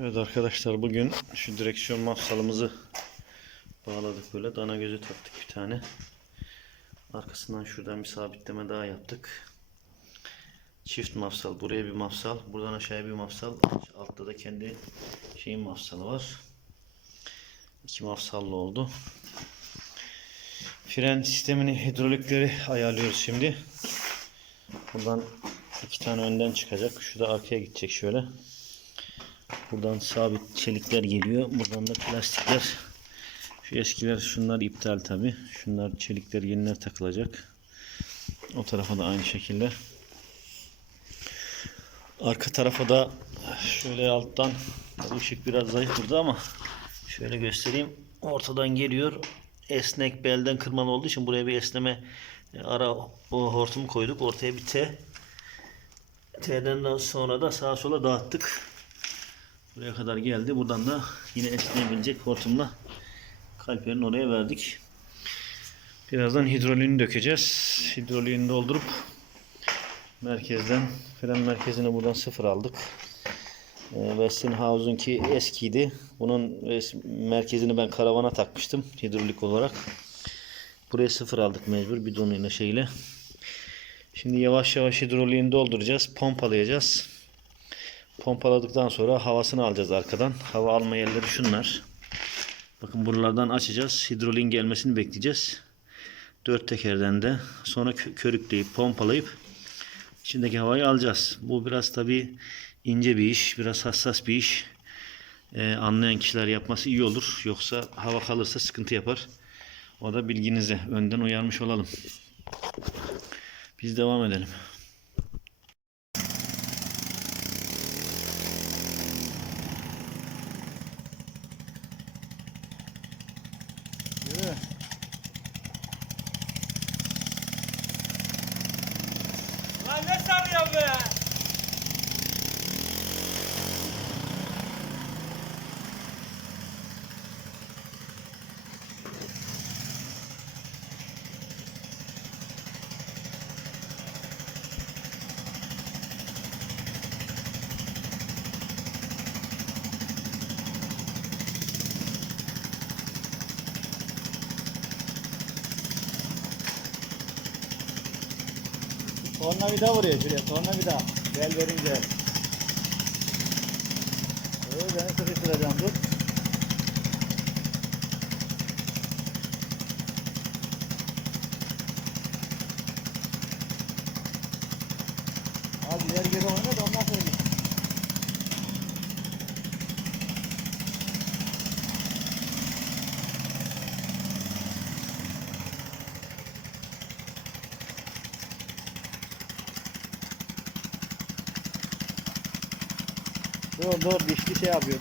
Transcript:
Evet arkadaşlar bugün şu direksiyon mahsalımızı bağladık böyle dana gözü taktık bir tane. Arkasından şuradan bir sabitleme daha yaptık. Çift mafsal. Buraya bir mafsal. Buradan aşağıya bir mafsal. Altta da kendi şeyin mafsalı var. İki mafsallı oldu. Fren sistemini hidrolikleri ayarlıyoruz şimdi. Buradan iki tane önden çıkacak. Şu da arkaya gidecek şöyle. Buradan sabit çelikler geliyor. Buradan da plastikler. Şu eskiler şunlar iptal tabi. Şunlar çelikler yeniler takılacak. O tarafa da aynı şekilde. Arka tarafa da şöyle alttan ışık biraz zayıf burada ama şöyle göstereyim. Ortadan geliyor. Esnek belden kırmalı olduğu için buraya bir esneme e, ara hortumu koyduk. Ortaya bir T. T'den sonra da sağa sola dağıttık. Buraya kadar geldi. Buradan da yine esneyebilecek hortumla kalperin oraya verdik. Birazdan hidroliğini dökeceğiz. Hidroliğini doldurup merkezden fren merkezine buradan sıfır aldık. Ee, Westinghouse'un ki eskiydi. Bunun merkezini ben karavana takmıştım hidrolik olarak. Buraya sıfır aldık mecbur bidonuyla şeyle. Şimdi yavaş yavaş hidroliğini dolduracağız. Pompalayacağız. Pompaladıktan sonra havasını alacağız arkadan. Hava alma yerleri şunlar. Bakın buralardan açacağız. Hidroliğin gelmesini bekleyeceğiz. Dört tekerden de sonra kö- körükleyip pompalayıp içindeki havayı alacağız. Bu biraz tabi ince bir iş. Biraz hassas bir iş. Ee, anlayan kişiler yapması iyi olur. Yoksa hava kalırsa sıkıntı yapar. O da bilginize önden uyarmış olalım. Biz devam edelim. Ne sarıyor be? Tornavida vuruyor şuraya. Tornavida. Bel verince. Ben sıkıştıracağım dur. Az ileri geri oyna da ondan sonra git. Dur dur dişli şey yapıyor.